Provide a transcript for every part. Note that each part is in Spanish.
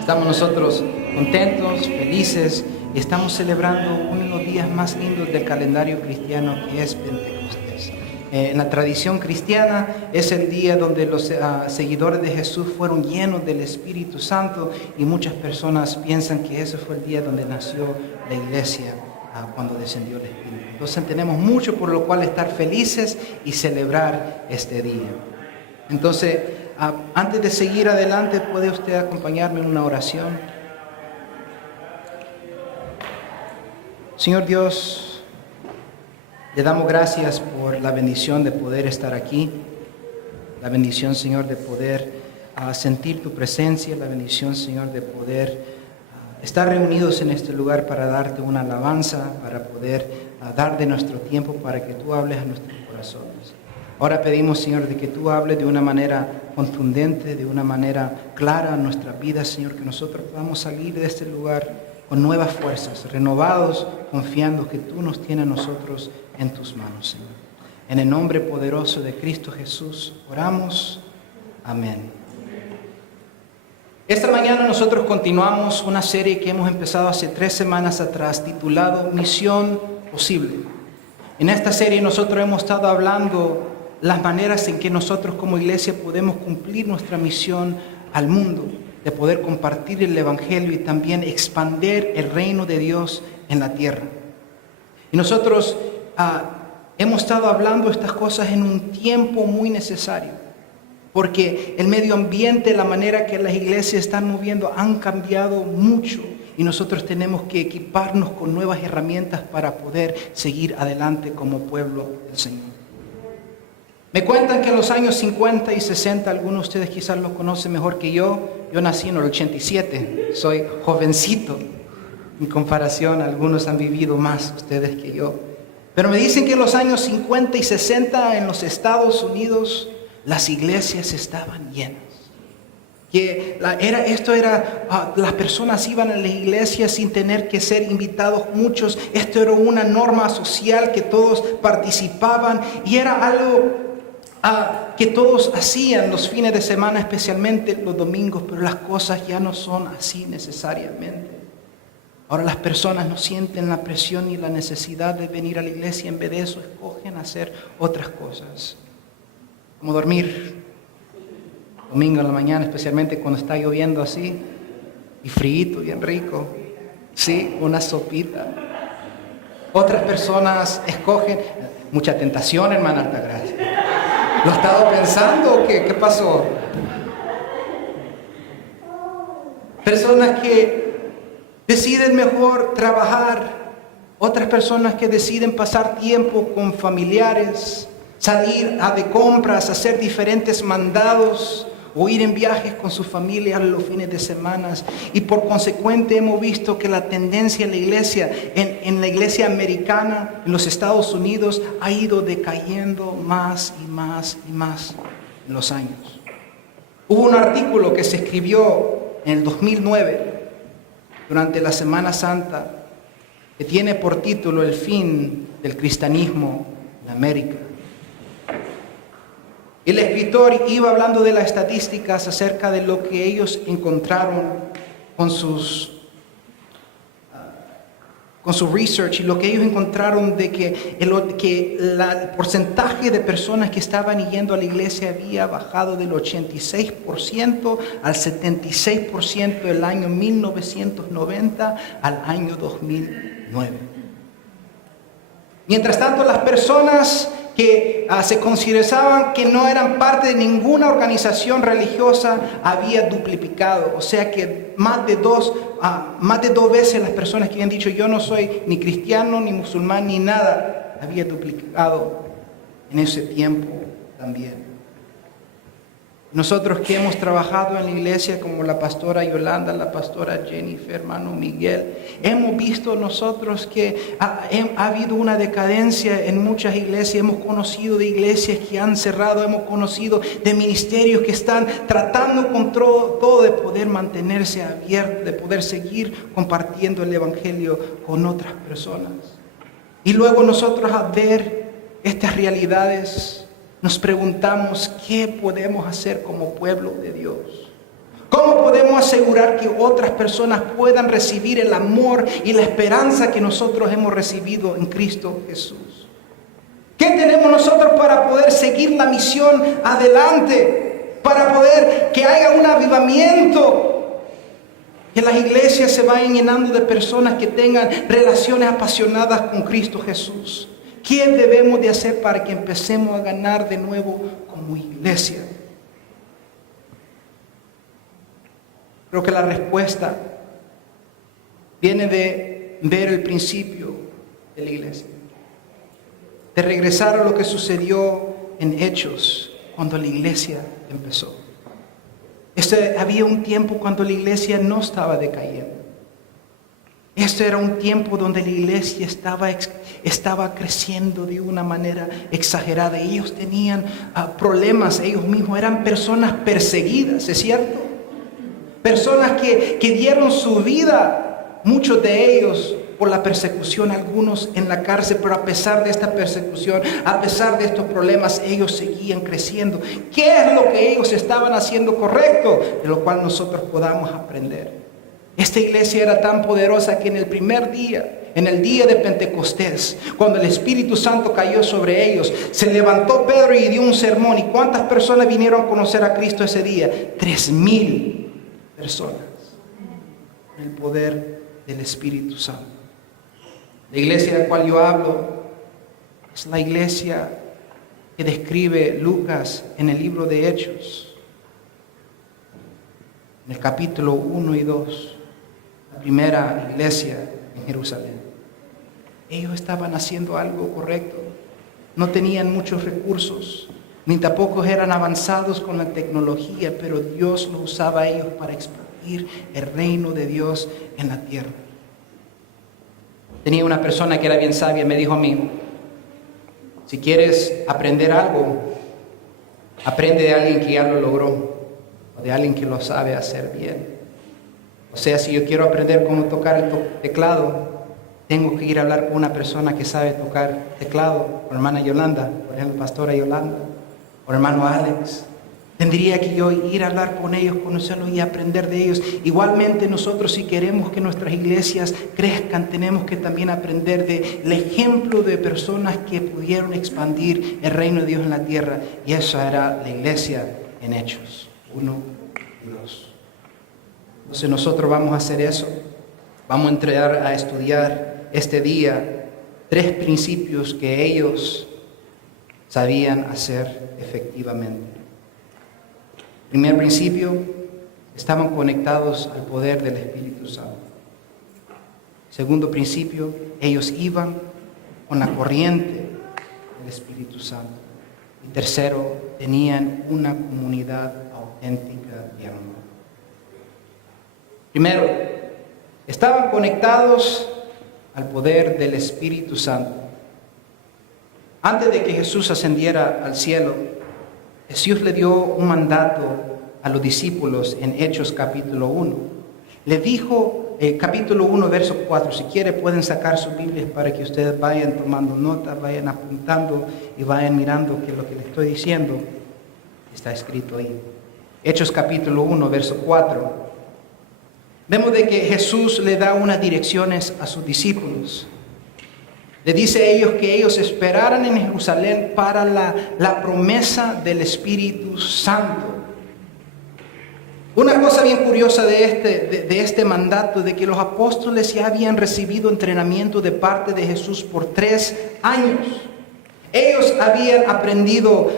Estamos nosotros contentos, felices, y estamos celebrando uno de los días más lindos del calendario cristiano, que es Pentecostés. En la tradición cristiana es el día donde los seguidores de Jesús fueron llenos del Espíritu Santo, y muchas personas piensan que ese fue el día donde nació la iglesia, cuando descendió el Espíritu. Entonces tenemos mucho por lo cual estar felices y celebrar este día. Entonces, antes de seguir adelante, ¿puede usted acompañarme en una oración? Señor Dios, le damos gracias por la bendición de poder estar aquí, la bendición, Señor, de poder sentir tu presencia, la bendición, Señor, de poder estar reunidos en este lugar para darte una alabanza, para poder dar de nuestro tiempo para que tú hables a nuestros corazones. Ahora pedimos, Señor, de que tú hables de una manera contundente, de una manera clara en nuestras vidas, Señor, que nosotros podamos salir de este lugar con nuevas fuerzas, renovados, confiando que tú nos tienes a nosotros en tus manos, Señor. En el nombre poderoso de Cristo Jesús, oramos. Amén. Esta mañana nosotros continuamos una serie que hemos empezado hace 3 semanas atrás, titulado Misión Posible. En esta serie nosotros hemos estado hablando las maneras en que nosotros como iglesia podemos cumplir nuestra misión al mundo, de poder compartir el Evangelio y también expandir el reino de Dios en la tierra. Y nosotros hemos estado hablando estas cosas en un tiempo muy necesario, porque el medio ambiente, la manera que las iglesias están moviendo, han cambiado mucho, y nosotros tenemos que equiparnos con nuevas herramientas para poder seguir adelante como pueblo del Señor. Me cuentan que en los años 50 y 60, algunos de ustedes quizás lo conocen mejor que yo nací en el 87, soy jovencito en comparación, algunos han vivido más ustedes que yo. Pero me dicen que en los años 50 y 60 en los Estados Unidos las iglesias estaban llenas. Las personas iban a la iglesia sin tener que ser invitados muchos. Esto era una norma social que todos participaban, y era algo que todos hacían los fines de semana, especialmente los domingos, pero las cosas ya no son así necesariamente. Ahora las personas no sienten la presión ni la necesidad de venir a la iglesia. En vez de eso, escogen hacer otras cosas, como dormir domingo en la mañana, especialmente cuando está lloviendo así, y frío, bien rico, sí, una sopita. Otras personas escogen, mucha tentación, hermana Altagracia. ¿Lo he estado pensando o qué? ¿Qué pasó? Personas que deciden mejor trabajar, otras personas que deciden pasar tiempo con familiares, salir de compras, hacer diferentes mandados o ir en viajes con sus familias los fines de semana. Y por consecuente hemos visto que la tendencia en la iglesia, en la iglesia americana, en los Estados Unidos, ha ido decayendo más y más y más en los años. Hubo un artículo que se escribió en el 2009, durante la Semana Santa, que tiene por título El fin del cristianismo en América. El escritor iba hablando de las estadísticas acerca de lo que ellos encontraron con su research, y lo que ellos encontraron de que el porcentaje de personas que estaban yendo a la iglesia había bajado del 86% al 76% del año 1990 al año 2009. Mientras tanto, las personas que se consideraban que no eran parte de ninguna organización religiosa había duplicado. O sea que más de dos veces las personas que habían dicho yo no soy ni cristiano, ni musulmán, ni nada, había duplicado en ese tiempo también. Nosotros que hemos trabajado en la iglesia como la pastora Yolanda, la pastora Jennifer, hermano Miguel, hemos visto nosotros que ha habido una decadencia en muchas iglesias. Hemos conocido de iglesias que han cerrado, hemos conocido de ministerios que están tratando con todo de poder mantenerse abiertos, de poder seguir compartiendo el evangelio con otras personas. Y luego nosotros al ver estas realidades nos preguntamos qué podemos hacer como pueblo de Dios. ¿Cómo podemos asegurar que otras personas puedan recibir el amor y la esperanza que nosotros hemos recibido en Cristo Jesús? ¿Qué tenemos nosotros para poder seguir la misión adelante? Para poder que haya un avivamiento, que las iglesias se vayan llenando de personas que tengan relaciones apasionadas con Cristo Jesús. ¿Qué debemos de hacer para que empecemos a ganar de nuevo como iglesia? Creo que la respuesta viene de ver el principio de la iglesia, de regresar a lo que sucedió en Hechos cuando la iglesia empezó. Había un tiempo cuando la iglesia no estaba decayendo. Este era un tiempo donde la iglesia estaba creciendo de una manera exagerada. Ellos tenían problemas, ellos mismos eran personas perseguidas, ¿es cierto? Personas que dieron su vida, muchos de ellos por la persecución, algunos en la cárcel, pero a pesar de esta persecución, a pesar de estos problemas, ellos seguían creciendo. ¿Qué es lo que ellos estaban haciendo correcto? De lo cual nosotros podamos aprender. Esta iglesia era tan poderosa que en el primer día, en el día de Pentecostés, cuando el Espíritu Santo cayó sobre ellos, se levantó Pedro y dio un sermón. ¿Y cuántas personas vinieron a conocer a Cristo ese día? 3,000 personas. El poder del Espíritu Santo. La iglesia de la cual yo hablo es la iglesia que describe Lucas en el libro de Hechos, en el capítulo 1 y 2. La primera iglesia en Jerusalén. Ellos estaban haciendo algo correcto. No tenían muchos recursos, ni tampoco eran avanzados con la tecnología, pero Dios los usaba a ellos para expandir el reino de Dios en la tierra. Tenía una persona que era bien sabia, me dijo a mí: si quieres aprender algo, aprende de alguien que ya lo logró, o de alguien que lo sabe hacer bien. O sea, si yo quiero aprender cómo tocar el teclado, tengo que ir a hablar con una persona que sabe tocar teclado, o hermana Yolanda, por ejemplo, pastora Yolanda, o hermano Alex. Tendría que yo ir a hablar con ellos, conocerlos y aprender de ellos. Igualmente nosotros, si queremos que nuestras iglesias crezcan, tenemos que también aprender del ejemplo de personas que pudieron expandir el reino de Dios en la tierra. Y eso era la iglesia en Hechos 1 y 2. Entonces nosotros vamos a hacer eso. Vamos a entrar a estudiar este día 3 principios que ellos sabían hacer efectivamente. Primer principio, estaban conectados al poder del Espíritu Santo. Segundo principio, ellos iban con la corriente del Espíritu Santo. Y tercero, tenían una comunidad auténtica de amor. Primero, estaban conectados al poder del Espíritu Santo. Antes de que Jesús ascendiera al cielo, Jesús le dio un mandato a los discípulos en Hechos capítulo 1. Le dijo, capítulo 1, verso 4, si quiere pueden sacar sus Biblias para que ustedes vayan tomando notas, vayan apuntando y vayan mirando que lo que les estoy diciendo está escrito ahí. Hechos capítulo 1, verso 4. Vemos de que Jesús le da unas direcciones a sus discípulos. Le dice a ellos que ellos esperaran en Jerusalén para la promesa del Espíritu Santo. Una cosa bien curiosa de este mandato, de que los apóstoles ya habían recibido entrenamiento de parte de Jesús por 3 años. Ellos habían aprendido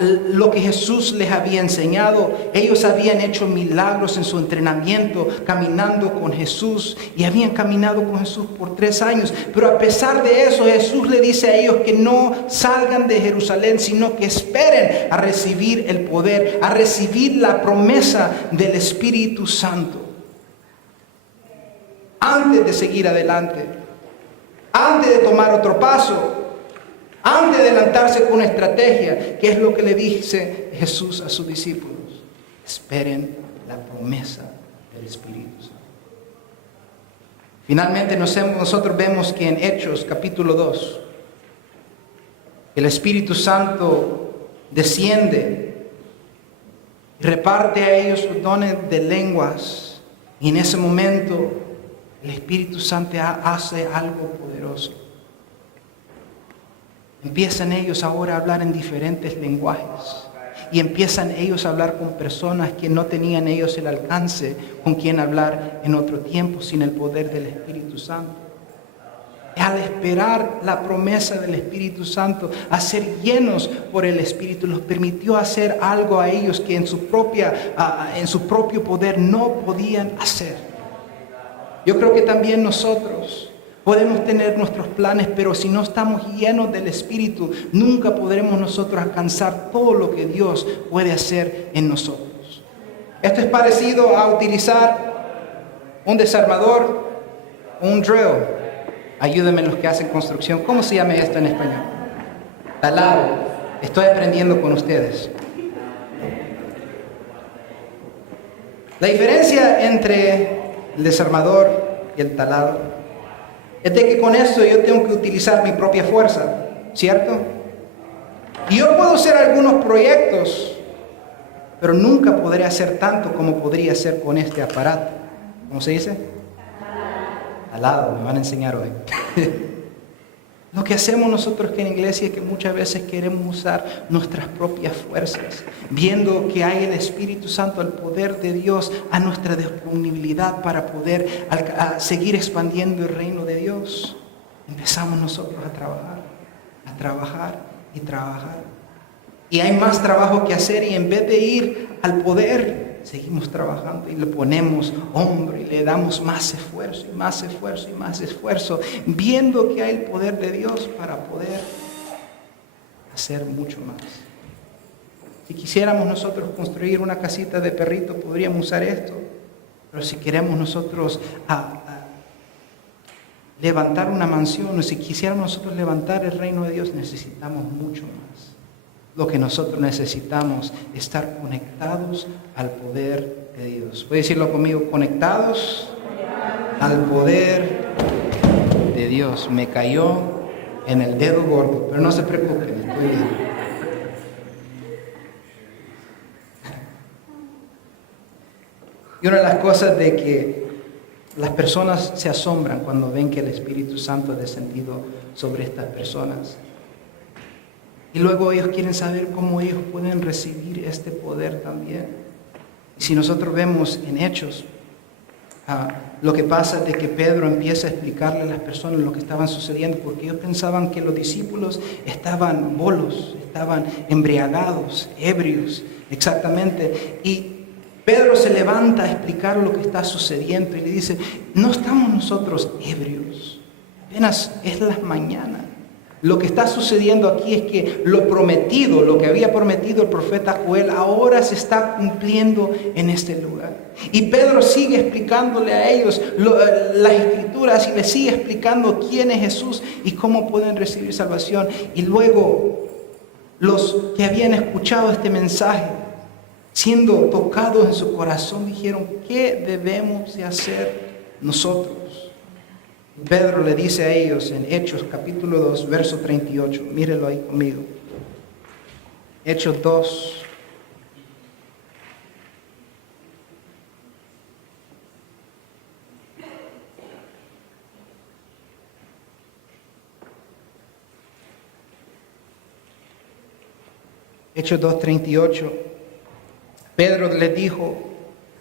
lo que Jesús les había enseñado. Ellos habían hecho milagros en su entrenamiento, caminando con Jesús. Y habían caminado con Jesús por 3 años. Pero a pesar de eso, Jesús le dice a ellos que no salgan de Jerusalén, sino que esperen a recibir el poder, a recibir la promesa del Espíritu Santo. Antes de seguir adelante, antes de tomar otro paso, antes de adelantarse con una estrategia, ¿qué es lo que le dice Jesús a sus discípulos? Esperen la promesa del Espíritu Santo. Finalmente nosotros vemos que en Hechos capítulo 2, el Espíritu Santo desciende y reparte a ellos sus dones de lenguas. Y en ese momento el Espíritu Santo hace algo poderoso. Empiezan ellos ahora a hablar en diferentes lenguajes. Y empiezan ellos a hablar con personas que no tenían ellos el alcance con quien hablar en otro tiempo sin el poder del Espíritu Santo. Al esperar la promesa del Espíritu Santo, a ser llenos por el Espíritu, los permitió hacer algo a ellos que en su propio poder no podían hacer. Yo creo que también nosotros podemos tener nuestros planes, pero si no estamos llenos del Espíritu, nunca podremos nosotros alcanzar todo lo que Dios puede hacer en nosotros. Esto es parecido a utilizar un desarmador, un drill. Ayúdenme los que hacen construcción. ¿Cómo se llama esto en español? Taladro. Estoy aprendiendo con ustedes. La diferencia entre el desarmador y el taladro es de que con esto yo tengo que utilizar mi propia fuerza, ¿cierto? Y yo puedo hacer algunos proyectos, pero nunca podré hacer tanto como podría hacer con este aparato. ¿Cómo se dice? Taladro, me van a enseñar hoy. Lo que hacemos nosotros que en iglesia es que muchas veces queremos usar nuestras propias fuerzas, viendo que hay el Espíritu Santo, el poder de Dios, a nuestra disponibilidad para poder seguir expandiendo el reino de Dios. Empezamos nosotros a trabajar y trabajar. Y hay más trabajo que hacer y en vez de ir al poder, seguimos trabajando y le ponemos hombro y le damos más esfuerzo y más esfuerzo y más esfuerzo, viendo que hay el poder de Dios para poder hacer mucho más. Si quisiéramos nosotros construir una casita de perrito, podríamos usar esto, pero si queremos nosotros levantar una mansión, o si quisiéramos nosotros levantar el reino de Dios, necesitamos mucho más. Lo que nosotros necesitamos es estar conectados al poder de Dios. ¿Puede decirlo conmigo? Conectados al poder de Dios. Me cayó en el dedo gordo, pero no se preocupen, estoy bien. Y una de las cosas de que las personas se asombran cuando ven que el Espíritu Santo ha descendido sobre estas personas. Y luego ellos quieren saber cómo ellos pueden recibir este poder también. Y si nosotros vemos en Hechos, lo que pasa es de que Pedro empieza a explicarle a las personas lo que estaban sucediendo, porque ellos pensaban que los discípulos estaban bolos, estaban embriagados, ebrios, exactamente. Y Pedro se levanta a explicar lo que está sucediendo y le dice, no estamos nosotros ebrios, apenas es la mañana. Lo que está sucediendo aquí es que lo prometido, lo que había prometido el profeta Joel, ahora se está cumpliendo en este lugar. Y Pedro sigue explicándole a ellos las escrituras y les sigue explicando quién es Jesús y cómo pueden recibir salvación. Y luego los que habían escuchado este mensaje, siendo tocados en su corazón, dijeron, ¿qué debemos de hacer nosotros? Pedro le dice a ellos en Hechos capítulo 2, verso 38. Mírenlo ahí conmigo. Hechos 2. Hechos 2:38. Pedro les dijo,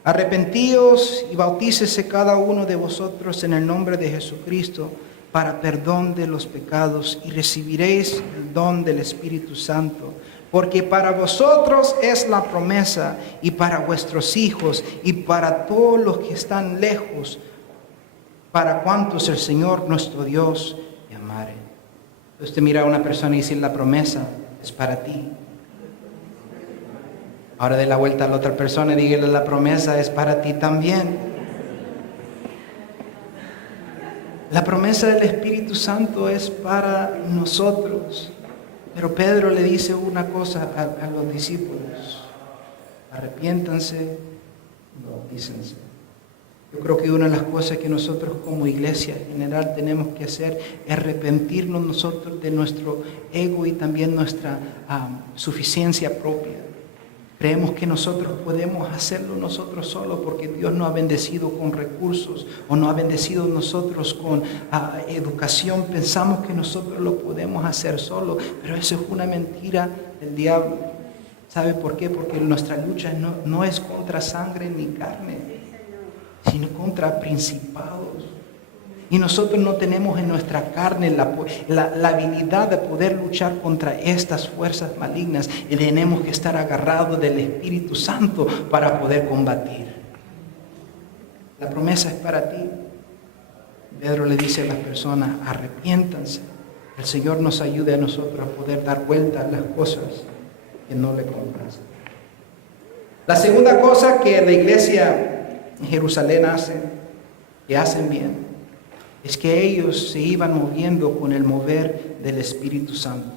arrepentíos y bautícese cada uno de vosotros en el nombre de Jesucristo para perdón de los pecados y recibiréis el don del Espíritu Santo. Porque para vosotros es la promesa y para vuestros hijos y para todos los que están lejos, para cuantos el Señor nuestro Dios llamare. Usted mira a una persona y dice, la promesa es para ti. Ahora dé la vuelta a la otra persona y dígale, la promesa es para ti también. La promesa del Espíritu Santo es para nosotros. Pero Pedro le dice una cosa a los discípulos: arrepiéntanse y bautícense. Yo creo que una de las cosas que nosotros como iglesia en general tenemos que hacer es arrepentirnos nosotros de nuestro ego y también nuestra suficiencia propia. Creemos que nosotros podemos hacerlo nosotros solos porque Dios nos ha bendecido con recursos o nos ha bendecido nosotros con educación. Pensamos que nosotros lo podemos hacer solos, pero eso es una mentira del diablo. ¿Sabe por qué? Porque nuestra lucha no es contra sangre ni carne, sino contra principados. Y nosotros no tenemos en nuestra carne la habilidad de poder luchar contra estas fuerzas malignas. Y tenemos que estar agarrados del Espíritu Santo para poder combatir. La promesa es para ti. Pedro le dice a las personas, arrepiéntanse. El Señor nos ayude a nosotros a poder dar vuelta a las cosas que no le complacen. La segunda cosa que la iglesia en Jerusalén hace, que hacen bien, es que ellos se iban moviendo con el mover del Espíritu Santo.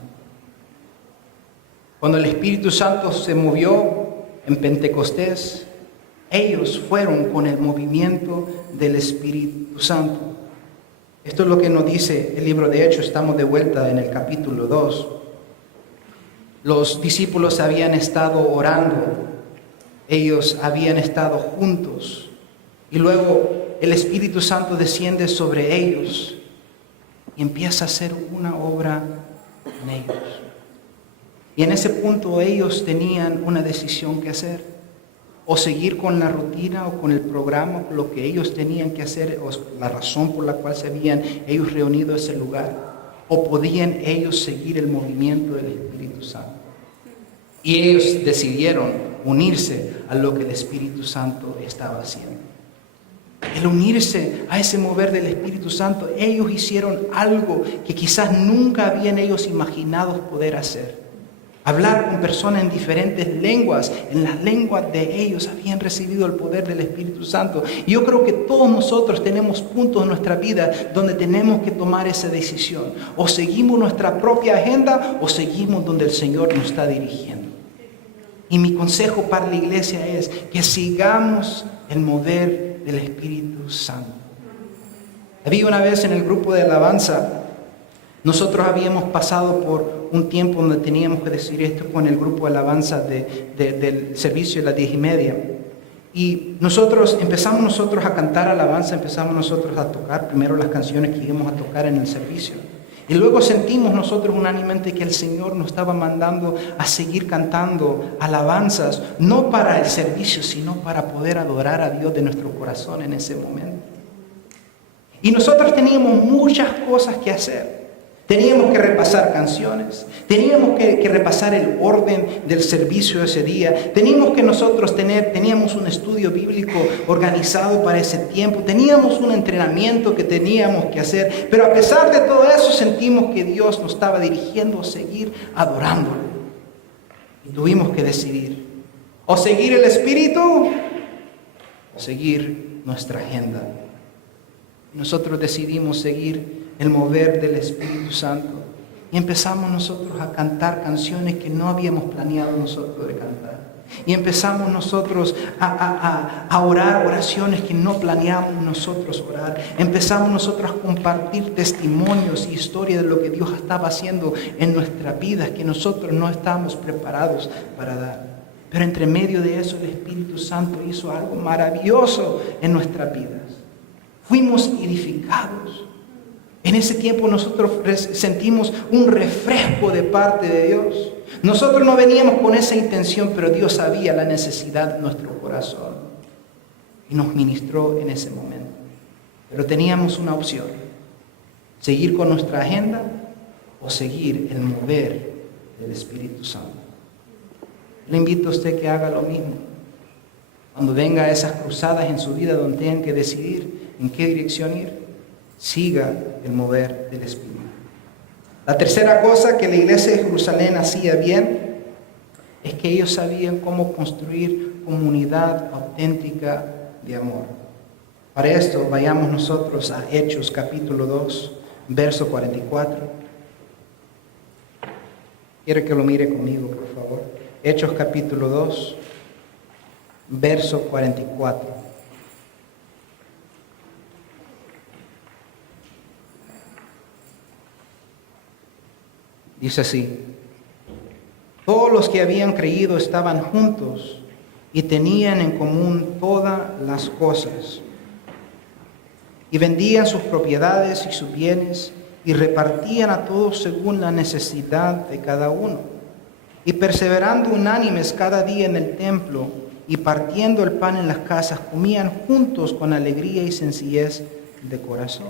Cuando el Espíritu Santo se movió en Pentecostés, ellos fueron con el movimiento del Espíritu Santo. Esto es lo que nos dice el libro de Hechos. Estamos de vuelta en el capítulo 2. Los discípulos habían estado orando, ellos habían estado juntos, y luego el Espíritu Santo desciende sobre ellos y empieza a hacer una obra en ellos. Y en ese punto ellos tenían una decisión que hacer: o seguir con la rutina o con el programa, lo que ellos tenían que hacer, o la razón por la cual se habían ellos reunido en ese lugar, o podían ellos seguir el movimiento del Espíritu Santo. Y ellos decidieron unirse a lo que el Espíritu Santo estaba haciendo. El unirse a ese mover del Espíritu Santo, ellos hicieron algo que quizás nunca habían ellos imaginado poder hacer. Hablar con personas en diferentes lenguas, en las lenguas de ellos habían recibido el poder del Espíritu Santo. Y yo creo que todos nosotros tenemos puntos en nuestra vida donde tenemos que tomar esa decisión. O seguimos nuestra propia agenda o seguimos donde el Señor nos está dirigiendo. Y mi consejo para la iglesia es que sigamos el mover del Espíritu Santo. Había una vez en el grupo de alabanza, nosotros habíamos pasado por un tiempo donde teníamos que decir esto con el grupo de alabanza del servicio de las 10:30. Y empezamos nosotros a cantar alabanza, empezamos nosotros a tocar primero las canciones que íbamos a tocar en el servicio. Y luego sentimos nosotros unánimemente que el Señor nos estaba mandando a seguir cantando alabanzas, no para el servicio, sino para poder adorar a Dios de nuestro corazón en ese momento. Y nosotros teníamos muchas cosas que hacer. Teníamos que repasar canciones, teníamos que repasar el orden del servicio de ese día, teníamos un estudio bíblico organizado para ese tiempo, teníamos un entrenamiento que teníamos que hacer, pero a pesar de todo eso sentimos que Dios nos estaba dirigiendo a seguir adorándolo. Y tuvimos que decidir, o seguir el Espíritu, o seguir nuestra agenda. Nosotros decidimos seguir el mover del Espíritu Santo. Y empezamos nosotros a cantar canciones que no habíamos planeado nosotros de cantar. Y empezamos nosotros a orar oraciones que no planeamos nosotros orar. Empezamos nosotros a compartir testimonios y historias de lo que Dios estaba haciendo en nuestras vidas, que nosotros no estábamos preparados para dar. Pero entre medio de eso el Espíritu Santo hizo algo maravilloso en nuestras vidas. Fuimos edificados. En ese tiempo nosotros sentimos un refresco de parte de Dios. Nosotros no veníamos con esa intención, pero Dios sabía la necesidad de nuestro corazón y nos ministró en ese momento. Pero teníamos una opción: ¿Seguir con nuestra agenda o seguir el mover del Espíritu Santo? Le invito a usted que haga lo mismo. Cuando venga esas cruzadas en su vida donde tengan que decidir en qué dirección ir, siga el mover del Espíritu. La tercera cosa que la iglesia de Jerusalén hacía bien es que ellos sabían cómo construir comunidad auténtica de amor. Para esto, vayamos nosotros a Hechos capítulo 2, verso 44. Quiero que lo mire conmigo, por favor. Hechos capítulo 2, verso 44. Dice así: todos los que habían creído estaban juntos y tenían en común todas las cosas, y vendían sus propiedades y sus bienes y repartían a todos según la necesidad de cada uno, y perseverando unánimes cada día en el templo y partiendo el pan en las casas, comían juntos con alegría y sencillez de corazón.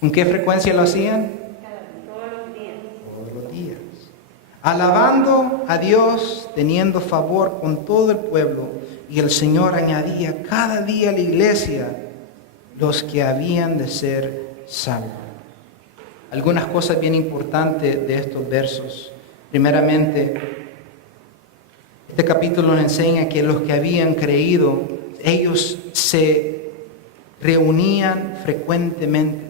¿Con qué frecuencia lo hacían? Todos los días. Alabando a Dios, teniendo favor con todo el pueblo, y el Señor añadía cada día a la iglesia los que habían de ser salvos. Algunas cosas bien importantes de estos versos. Primeramente, este capítulo nos enseña que los que habían creído, ellos se reunían frecuentemente.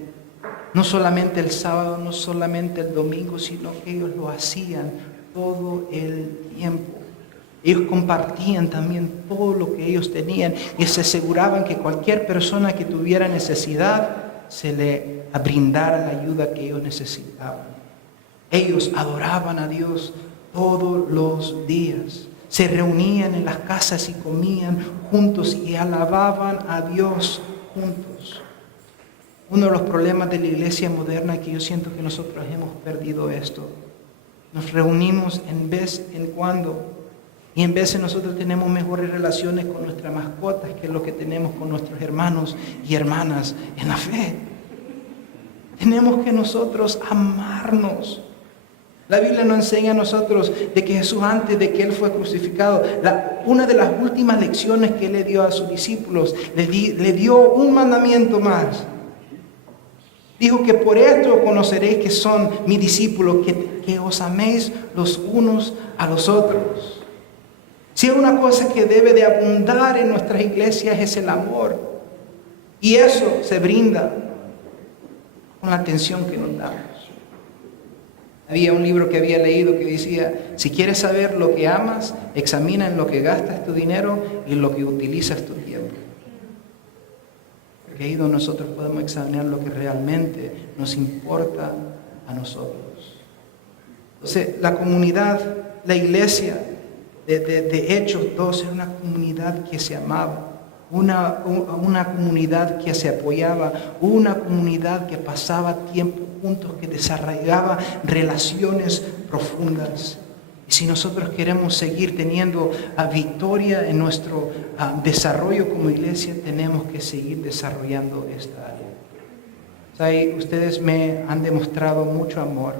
No solamente el sábado, no solamente el domingo, sino que ellos lo hacían todo el tiempo. Ellos compartían también todo lo que ellos tenían y se aseguraban que cualquier persona que tuviera necesidad se le brindara la ayuda que ellos necesitaban. Ellos adoraban a Dios todos los días. Se reunían en las casas y comían juntos y alababan a Dios juntos. Uno de los problemas de la iglesia moderna es que yo siento que nosotros hemos perdido esto. Nos reunimos en vez en cuando. Y en veces nosotros tenemos mejores relaciones con nuestras mascotas que lo que tenemos con nuestros hermanos y hermanas en la fe. Tenemos que nosotros amarnos. La Biblia nos enseña a nosotros de que Jesús, antes de que Él fue crucificado, una de las últimas lecciones que Él le dio a sus discípulos, le dio un mandamiento más. Dijo que por esto conoceréis que son mis discípulos, que os améis los unos a los otros. Si hay una cosa que debe de abundar en nuestras iglesias es el amor. Y eso se brinda con la atención que nos damos. Había un libro que había leído que decía: si quieres saber lo que amas, examina en lo que gastas tu dinero y en lo que utilizas tu tiempo. Porque ahí donde nosotros podemos examinar lo que realmente nos importa a nosotros. Entonces, la comunidad, la iglesia de Hechos 2 era una comunidad que se amaba, una comunidad que se apoyaba, una comunidad que pasaba tiempo juntos, que desarrollaba relaciones profundas. Y si nosotros queremos seguir teniendo victoria en nuestro desarrollo como iglesia, tenemos que seguir desarrollando esta área. ¿Sabe? Ustedes me han demostrado mucho amor,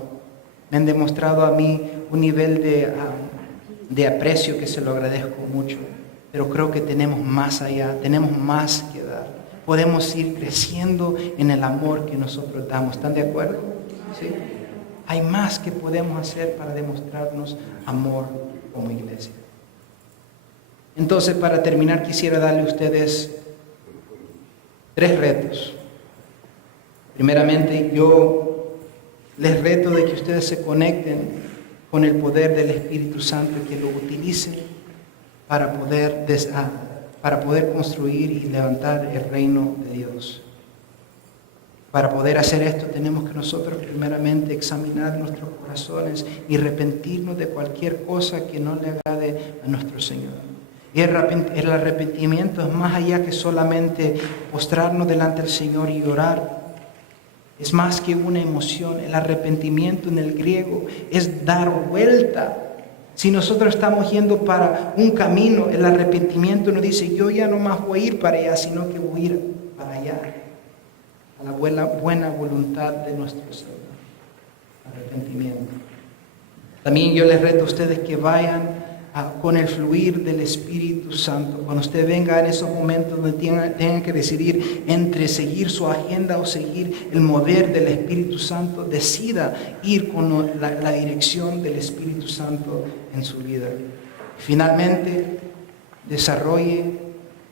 me han demostrado a mí un nivel de aprecio que se lo agradezco mucho, pero creo que tenemos más allá, tenemos más que dar. Podemos ir creciendo en el amor que nosotros damos. ¿Están de acuerdo? ¿Sí? Hay más que podemos hacer para demostrarnos amor como iglesia. Entonces, para terminar, quisiera darle a ustedes 3 retos. Primeramente, yo les reto de que ustedes se conecten con el poder del Espíritu Santo, que lo utilicen para poder construir y levantar el reino de Dios. Para poder hacer esto tenemos que nosotros primeramente examinar nuestros corazones y arrepentirnos de cualquier cosa que no le agrade a nuestro Señor. Y el arrepentimiento es más allá que solamente postrarnos delante del Señor y orar. Es más que una emoción. El arrepentimiento en el griego es dar vuelta. Si nosotros estamos yendo para un camino, el arrepentimiento nos dice: yo ya no más voy a ir para allá, sino que voy a ir para allá. a la buena voluntad de nuestro Señor. Arrepentimiento. También yo les reto a ustedes que vayan con el fluir del Espíritu Santo. Cuando usted venga en esos momentos donde tengan que decidir entre seguir su agenda o seguir el mover del Espíritu Santo, decida ir con la dirección del Espíritu Santo en su vida. Finalmente, desarrolle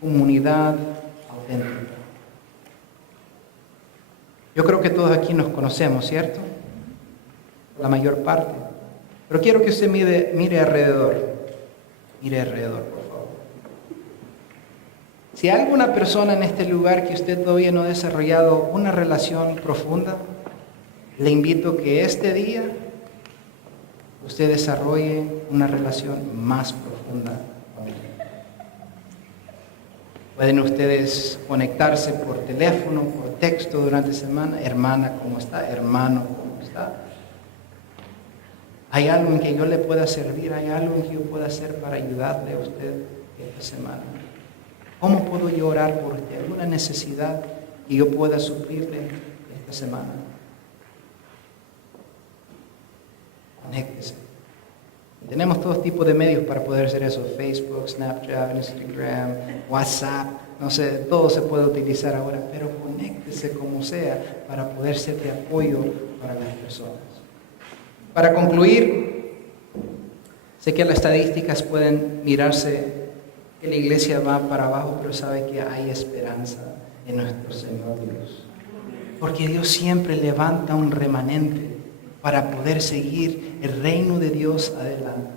comunidad auténtica. Yo creo que todos aquí nos conocemos, ¿cierto? La mayor parte. Pero quiero que usted mire alrededor. Mire alrededor, por favor. Si hay alguna persona en este lugar que usted todavía no ha desarrollado una relación profunda, le invito que este día usted desarrolle una relación más profunda con él. Pueden ustedes conectarse por teléfono, por texto durante la semana. Hermana, ¿cómo está? Hermano, ¿cómo está? ¿Hay algo en que yo le pueda servir? ¿Hay algo en que yo pueda hacer para ayudarle a usted esta semana? ¿Cómo puedo yo orar por usted? ¿Alguna necesidad que yo pueda suplirle esta semana? Conéctese. Tenemos todo tipo de medios para poder hacer eso. Facebook, Snapchat, Instagram, WhatsApp. No sé, todo se puede utilizar ahora, pero conéctese como sea para poder ser de apoyo para las personas. Para concluir, sé que las estadísticas pueden mirarse que la iglesia va para abajo, pero sabe que hay esperanza en nuestro Señor Dios. Porque Dios siempre levanta un remanente para poder seguir el reino de Dios adelante.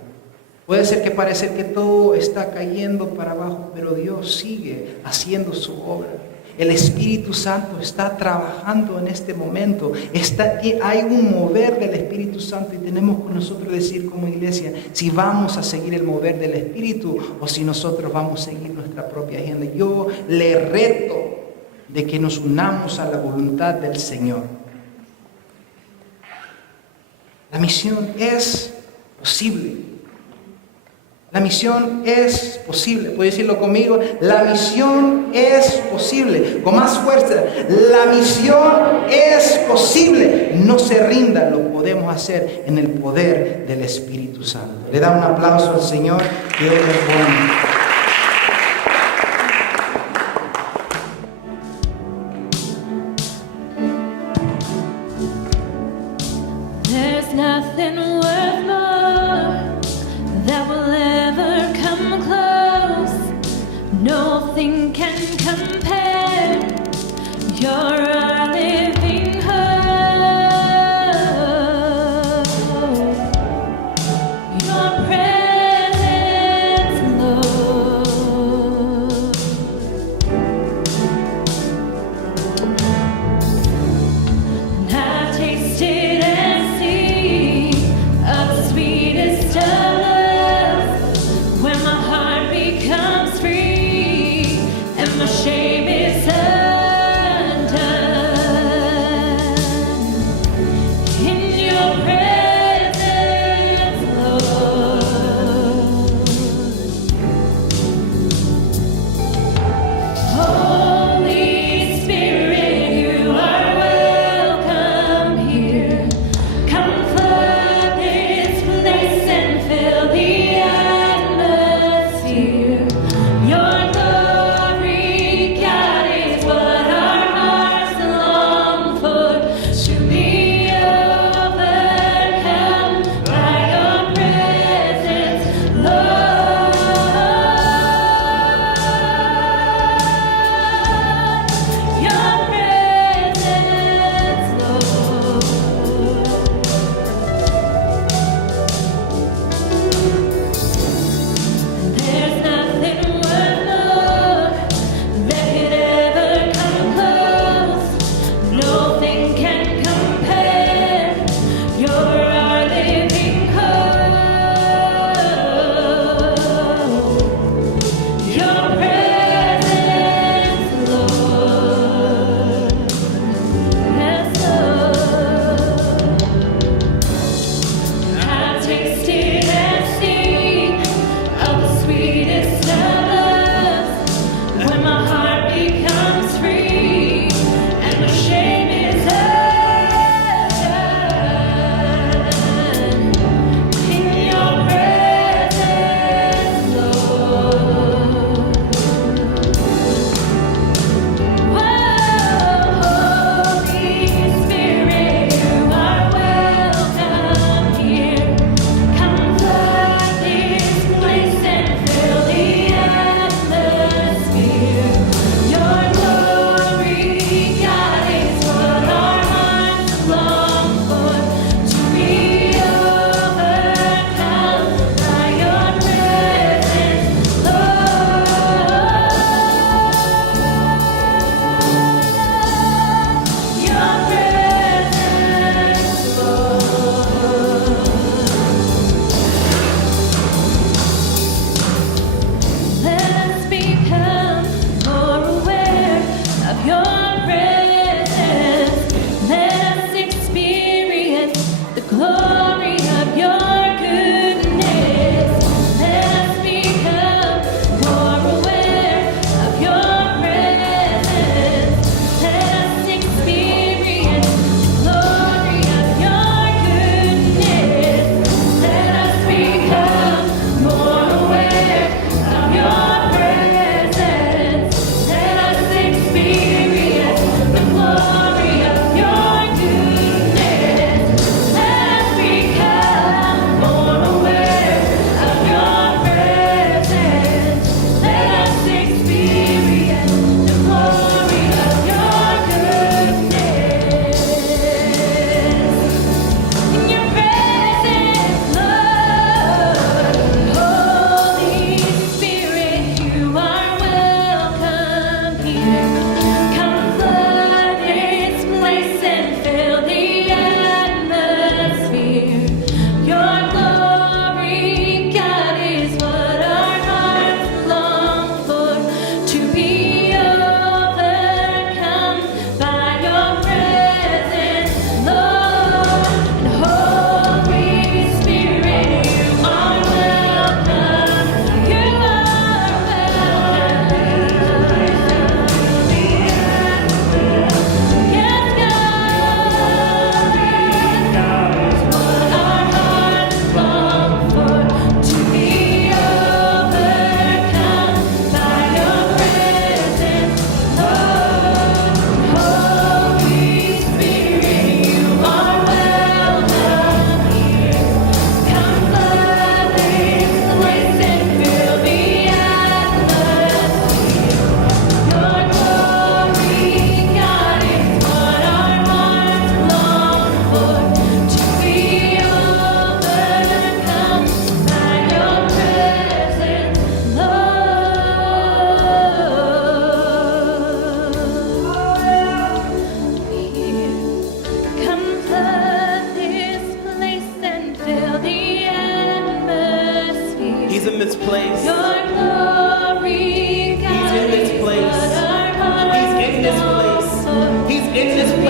Puede ser que parece que todo está cayendo para abajo, pero Dios sigue haciendo su obra. El Espíritu Santo está trabajando en este momento. Hay un mover del Espíritu Santo y tenemos con nosotros decir como iglesia si vamos a seguir el mover del Espíritu o si nosotros vamos a seguir nuestra propia agenda. Yo le reto de que nos unamos a la voluntad del Señor. La misión es posible. La misión es posible. ¿Puede decirlo conmigo? La misión es posible. Con más fuerza. La misión es posible. No se rinda. Lo podemos hacer en el poder del Espíritu Santo. Le da un aplauso al Señor. Dios es bueno. There's nothing worth more that will ever come close. Nothing can compare. You're our living hope. Your presence, Lord. And I've tasted and seen of the sweetest of love, when my heart becomes free and my shame is undone. In your presence, Lord. He's in this place. Your glory, God, He's in this is place. what our hearts He's in this long place. for. He's in this